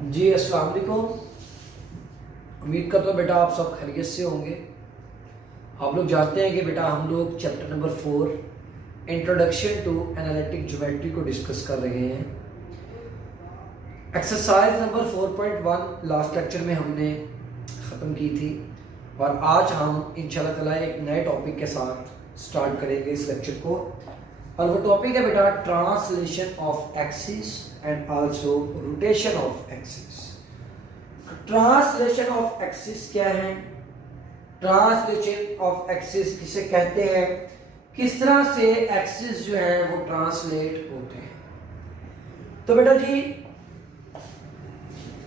जी अस्सलाम वालेकुम। उम्मीद करता हूँ बेटा आप सब खैरियत से होंगे। आप लोग जानते हैं कि बेटा हम लोग chapter number 4 introduction to analytic geometry को डिस्कस कर रहे हैं। एक्सरसाइज नंबर 4.1 लास्ट लेक्चर में हमने ख़त्म की थी और आज हम इंशाल्लाह ताला एक नए टॉपिक के साथ स्टार्ट करेंगे इस लेक्चर को। और वो टॉपिक है बेटा translation of axis and also rotation of axis. Translation of axis क्या है? ट्रांसलेशन ऑफ एक्सिस किसे कहते हैं? किस तरह से एक्सिस जो है वो ट्रांसलेट होते हैं? तो बेटा जी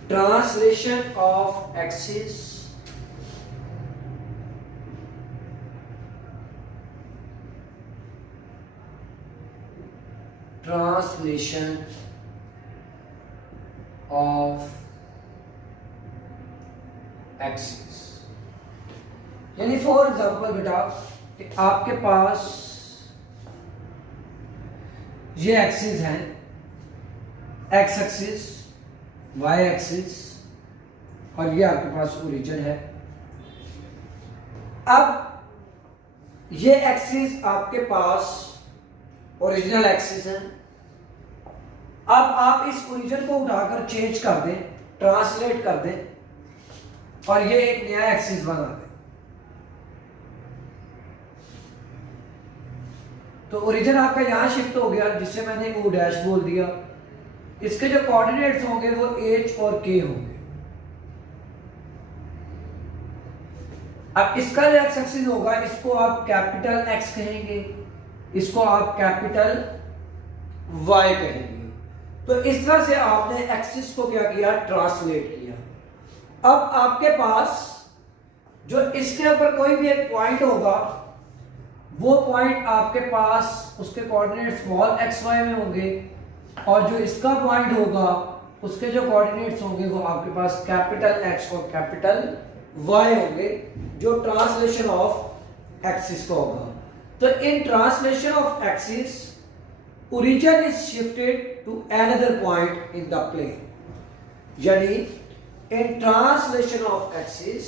translation of axis translation of axis यानी फॉर एग्जांपल बेटा आपके पास ये एक्सिस हैं, एक्स एक्सिस, वाई एक्सिस और ये आपके पास ओरिजिन है। अब ये एक्सिस आपके पास ओरिजिनल एक्सिस है। अब आप इस ओरिजिन को उठाकर चेंज कर दें, ट्रांसलेट कर दें और ये एक नया एक्सिस बना दें। तो ओरिजिन आपका यहां शिफ्ट हो गया जिससे मैंने ओ डैश बोल दिया। इसके जो कोऑर्डिनेट्स होंगे वो एच और के होंगे। अब इसका जो एक्स एक्सिस होगा इसको आप कैपिटल एक्स कहेंगे, इसको आप कैपिटल वाई कहेंगे। तो इस तरह से आपने एक्सिस को क्या किया? ट्रांसलेट किया। अब आपके पास जो इसके ऊपर कोई भी एक पॉइंट होगा वो पॉइंट आपके पास उसके कोऑर्डिनेट स्मॉल एक्स वाई में होंगे और जो इसका पॉइंट होगा उसके जो कोऑर्डिनेट्स होंगे वो आपके पास कैपिटल एक्स और कैपिटल वाई होंगे, जो ट्रांसलेशन ऑफ एक्सिस का होगा। तो in translation of axis, origin is shifted to another point in the plane. यानी in translation of axis,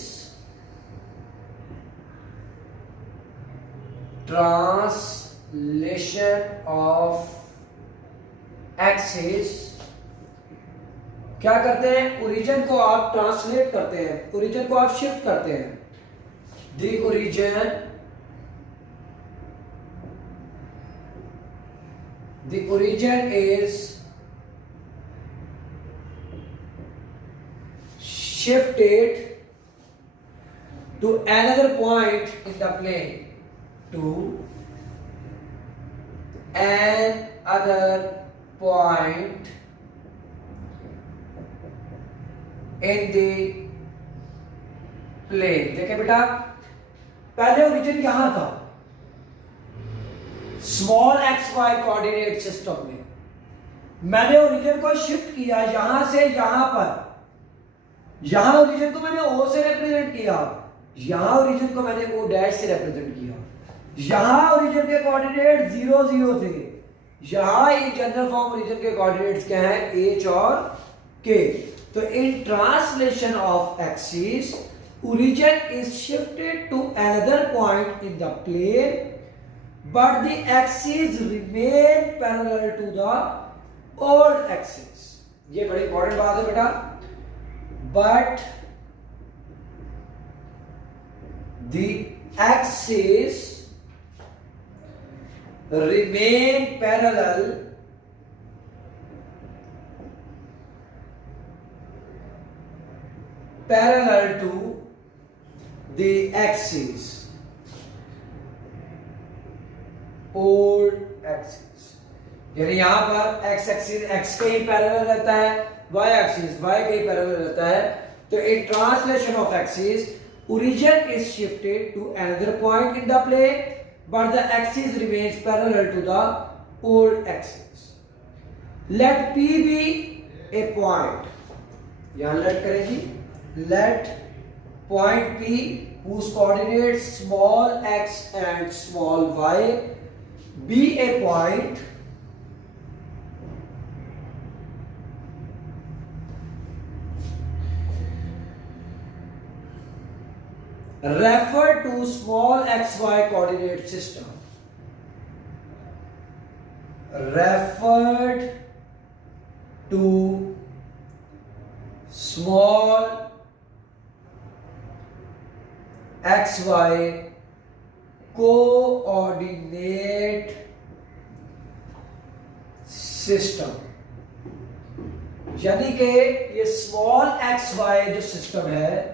क्या करते हैं? ओरिजिन को आप ट्रांसलेट करते हैं, ओरिजिन को आप शिफ्ट करते हैं। The origin is shifted to another point in the plane, to another point in the plane। देखिए बेटा पहले ओरिजिन यहां था small X Y coordinate system में। मैंने ओरिजिन को शिफ्ट किया यहां से यहां पर। यहां ओरिजिन को मैंने ओ से रिप्रेजेंट किया, यहां ओरिजिन को मैंने ओ डैश से रिप्रेजेंट किया। यहां ओरिजिन के कोऑर्डिनेट 0 0 थे, यहां इन जनरल फॉर्म ओरिजिन के कोऑर्डिनेट्स क्या हैं? एच और के। तो in translation of axis origin is shifted to another point in the plane but the axis remain parallel to the old axis। ये बड़ी इंपॉर्टेंट बात है बेटा। but the axis remain parallel to the axis, old axis। यानी यहां पर x axis x के ही parallel रहता है, y एक्सिस y के ही पैरेलल रहता है। तो in translation of axis origin is shifted to another point in the plane but the axis remains parallel to the old axis। let p be a point, यहां let करेंगी, let point P whose coordinates small x and small y be a point refer to small xy coordinate system, referred to small xy coordinate system। यानी कि ये small X Y जो system है,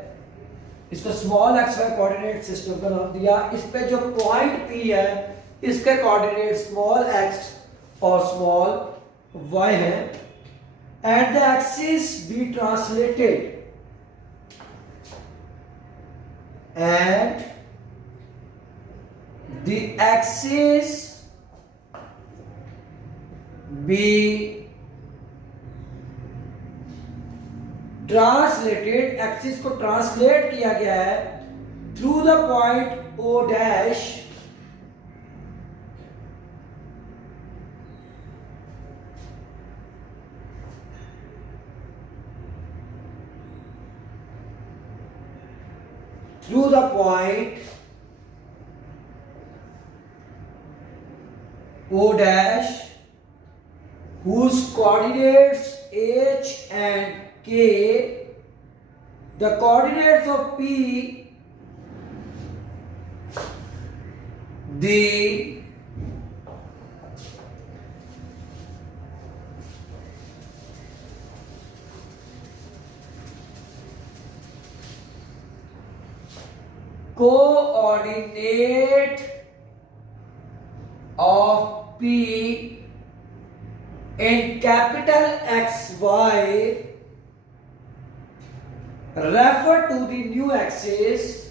इसको small X Y coordinate system का नाम दिया। इस पे जो पॉइंट पी है इसके कोऑर्डिनेट स्मॉल एक्स और स्मॉल वाई है। And the axis be translated, and the axis be translated, axis को ट्रांसलेट किया गया है through the point O dash through the point O dash whose coordinates h and k, the coordinates of p, the coordinate of P in capital XY refer to the new axis,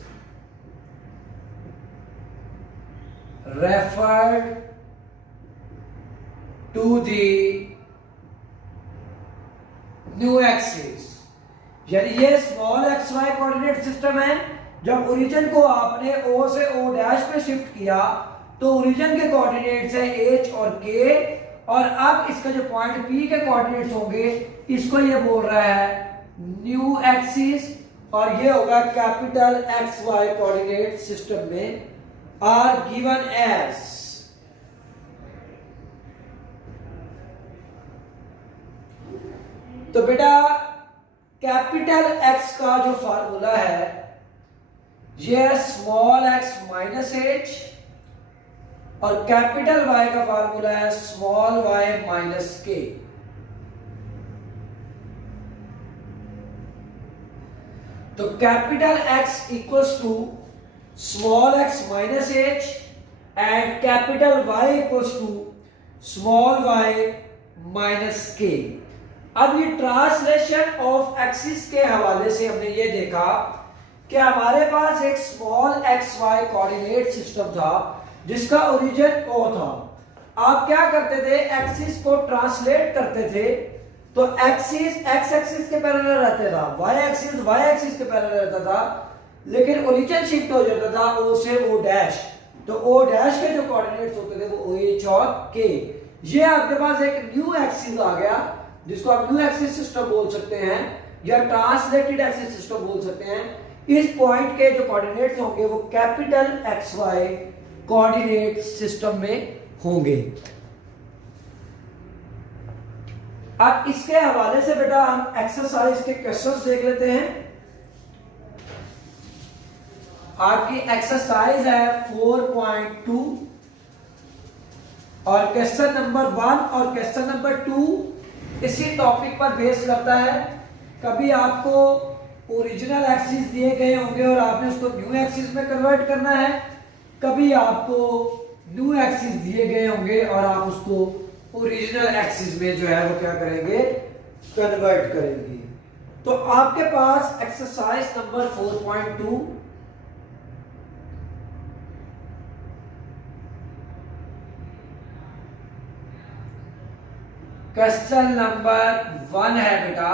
referred to the new axis। यानी ये small X Y coordinate system है। जब origin को आपने O से O dash पे shift किया तो ओरिजिन के कोऑर्डिनेट्स है H और K, और अब इसका जो पॉइंट P के कोऑर्डिनेट्स होंगे इसको ये बोल रहा है न्यू एक्सिस, और ये होगा capital X Y coordinate system में आर गिवन एज। तो बेटा कैपिटल एक्स का जो फार्मूला है ये स्मॉल एक्स माइनस एच, और कैपिटल वाई का फार्मूला है स्मॉल वाई माइनस के। तो capital X equals to small X minus H and capital Y equals to small Y minus K. अब ये ट्रांसलेशन ऑफ एक्सिस के हवाले से हमने ये देखा कि हमारे पास एक small X Y coordinate system था जिसका ओरिजिन O था। आप क्या करते थे, एक्सिस को ट्रांसलेट करते थे तो एक्सिस एक्स एक्सिस के पैरेलल रहता था, वाई एक्सिस के पैरेलल रहता था, लेकिन ओरिजिन शिफ्ट हो जाता था O से O डैश। तो O डैश के जो कोऑर्डिनेट्स होते थे वो OH और K। ये आपके पास एक न्यू एक्सिस आ गया जिसको आप न्यू एक्सिस सिस्टम बोल सकते हैं या ट्रांसलेटेड एक्सिस सिस्टम बोल सकते हैं। इस पॉइंट के जो कोऑर्डिनेट्स होंगे वो capital X Y coordinate system में होंगे। अब इसके हवाले से बेटा हम एक्सरसाइज के क्वेश्चंस देख लेते हैं। आपकी एक्सरसाइज है 4.2 और क्वेश्चन नंबर 1 और क्वेश्चन नंबर 2 इसी टॉपिक पर बेस करता है। कभी आपको ओरिजिनल एक्सिस दिए गए होंगे और आपने उसको न्यू एक्सिस में कन्वर्ट करना है, कभी आपको न्यू एक्सिस दिए गए होंगे और आप उसको ओरिजिनल एक्सिस में जो है वो क्या करेंगे, कन्वर्ट करेंगे। तो आपके पास एक्सरसाइज नंबर 4.2 क्वेश्चन नंबर 1 है बेटा।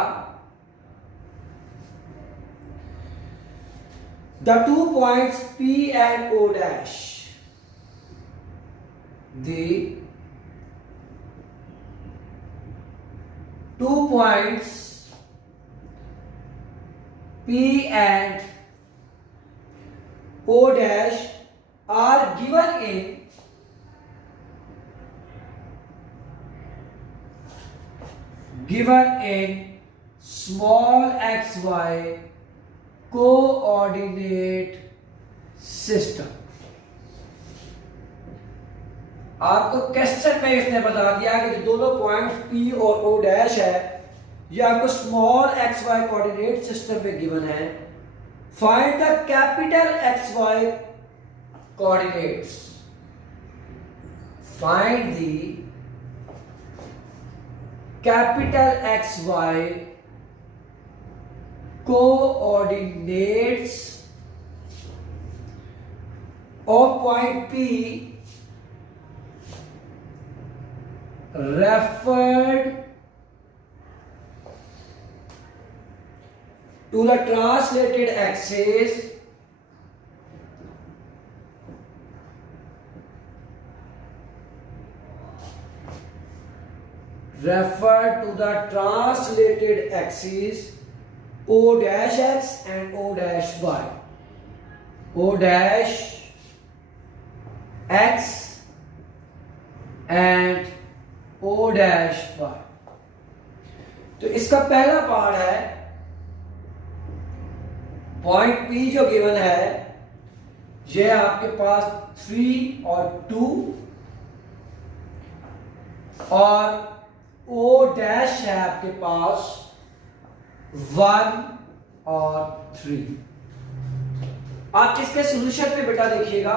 The 2 points P and O dash, the 2 points P and O dash are given in small xy coordinate system. आपको क्वेश्चन में इसने बता दिया कि जो दोनों पॉइंट P और O डैश है ये आपको स्मॉल XY कोऑर्डिनेट सिस्टम में गिवन है। Find the capital XY coordinates. Find the capital XY coordinates of point P referred to the translated axis O dash x and O dash y. O dash x and O dash y. तो इसका पहला part है point P जो given है ये आपके पास 3 और 2 और O डैश है आपके पास 1 और 3। आप इसके सॉल्यूशन पे बेटा देखिएगा।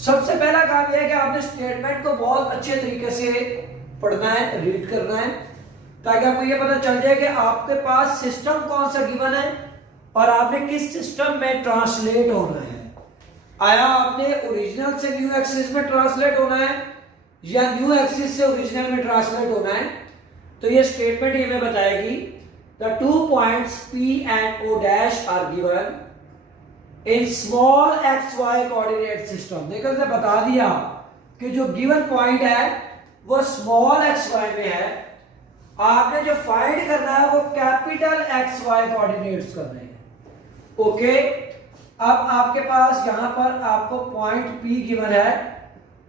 सबसे पहला काम यह है कि आपने स्टेटमेंट को बहुत अच्छे तरीके से पढ़ना है, रीड करना है, ताकि आपको यह पता चल जाए कि आपके पास सिस्टम कौन सा गिवन है और आपने किस सिस्टम में ट्रांसलेट होना है। आया आपने ओरिजिनल से न्यू एक्सिस में ट्रांसलेट होना है या न्यू एक्सिस से ओरिजिनल में ट्रांसलेट होना है। तो ये स्टेटमेंट ये हमें बताएगी the 2 points P and O dash are given in small xy coordinate system। देखो इसने बता दिया कि जो गिवन पॉइंट है वो स्मॉल xy में है। आपने जो फाइंड करना है वो कैपिटल xy कोऑर्डिनेट्स करने हैं। ओके, अब आपके पास यहां पर आपको पॉइंट P गिवन है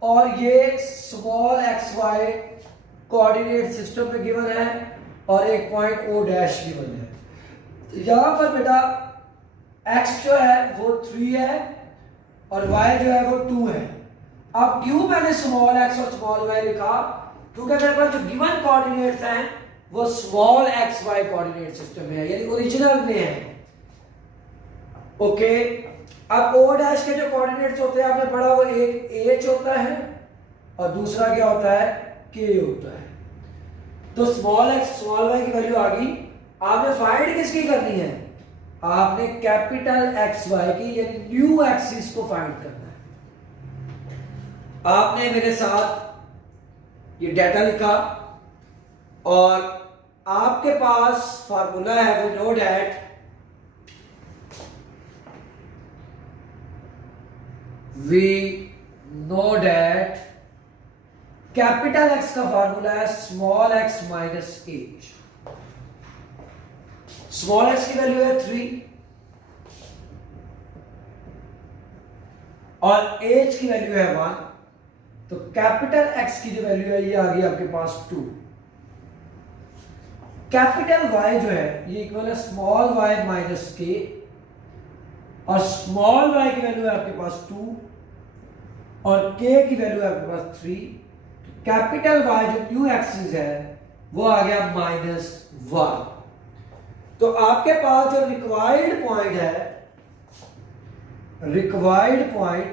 और ये स्मॉल xy कोऑर्डिनेट सिस्टम पे गिवन है और एक पॉइंट O डैश गिवन है। तो यहां पर बेटा x जो है वो 3 है और y जो है वो 2 है। अब क्यों मैंने स्मॉल x और स्मॉल y लिखा? क्योंकि मेरे पास जो गिवन कोऑर्डिनेट्स हैं वो स्मॉल xy कोऑर्डिनेट सिस्टम में है, यानी ओरिजिनल में है। ओके, अब O डैश के जो कोऑर्डिनेट्स होते हैं आपने पढ़ा वो एक h होता है और दूसरा क्या होता है, k होता है। तो स्मॉल x स्मॉल y की वैल्यू आ गई। आपने फाइंड किसकी करनी है? आपने कैपिटल XY की यानी न्यू एक्सिस को फाइंड करना है। आपने मेरे साथ ये डाटा लिखा और आपके पास फार्मूला है, वो know that we know that capital X का फार्मूला है small x minus h। Small x की वैल्यू है 3 और h की वैल्यू है 1। तो कैपिटल X की जो वैल्यू है ये आ गई आपके पास 2। कैपिटल Y जो है ये इक्वल है स्मॉल y माइनस k और स्मॉल y की वैल्यू है आपके पास 2 और k की वैल्यू है आपके पास 3। कैपिटल Y जो न्यू एक्सिस है वो आ गया -1। तो आपके पास जो रिक्वायर्ड पॉइंट है, required point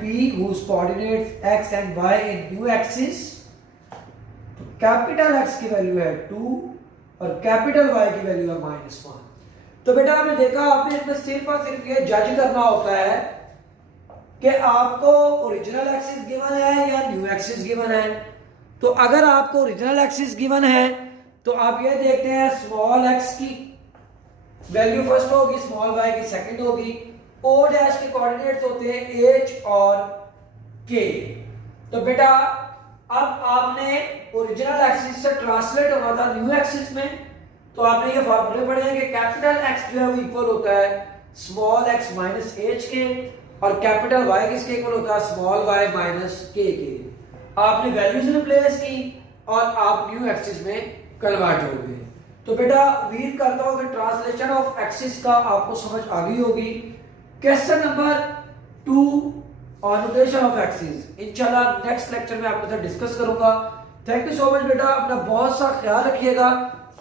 P whose coordinates x and y in new axis, तो कैपिटल X की वैल्यू है 2 और कैपिटल Y की वैल्यू है -1। तो बेटा आपने देखा, आपने इसमें सिर्फ और सिर्फ ये जज करना होता है कि आपको ओरिजिनल एक्सिस गिवन है या न्यू एक्सिस गिवन है। तो अगर आपको ओरिजिनल एक्सिस गिवन है तो आप ये देखते हैं स्मॉल x की वैल्यू फर्स्ट होगी, स्मॉल y की सेकंड होगी। O डैश के कोऑर्डिनेट्स होते हैं h और k। तो बेटा अब आपने ओरिजिनल एक्सिस से ट्रांसलेट होना था न्यू एक्सिस में, तो आपने ये फॉर्मूले पढ़े हैं कि कैपिटल एक्स जो है वो इक्वल होता है स्मॉल एक्स माइनस एच के, और कैपिटल वाई किसके इक्वल होता है स्मॉल वाई माइनस के। आपने वैल्यूज रिप्लेस की और आप न्यू एक्सिस में कन्वर्ट हो गए। तो बेटा उम्मीद करता हूं कि ट्रांसलेशन ऑफ एक्सिस का आपको समझ आ गई होगी। Question number 2 on rotation of axis इंशाल्लाह नेक्स्ट लेक्चर में आपके साथ डिस्कस करूंगा। थैंक यू सो मच बेटा, अपना बहुत सा ख्याल रखिएगा।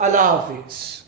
अल्लाह हाफिज।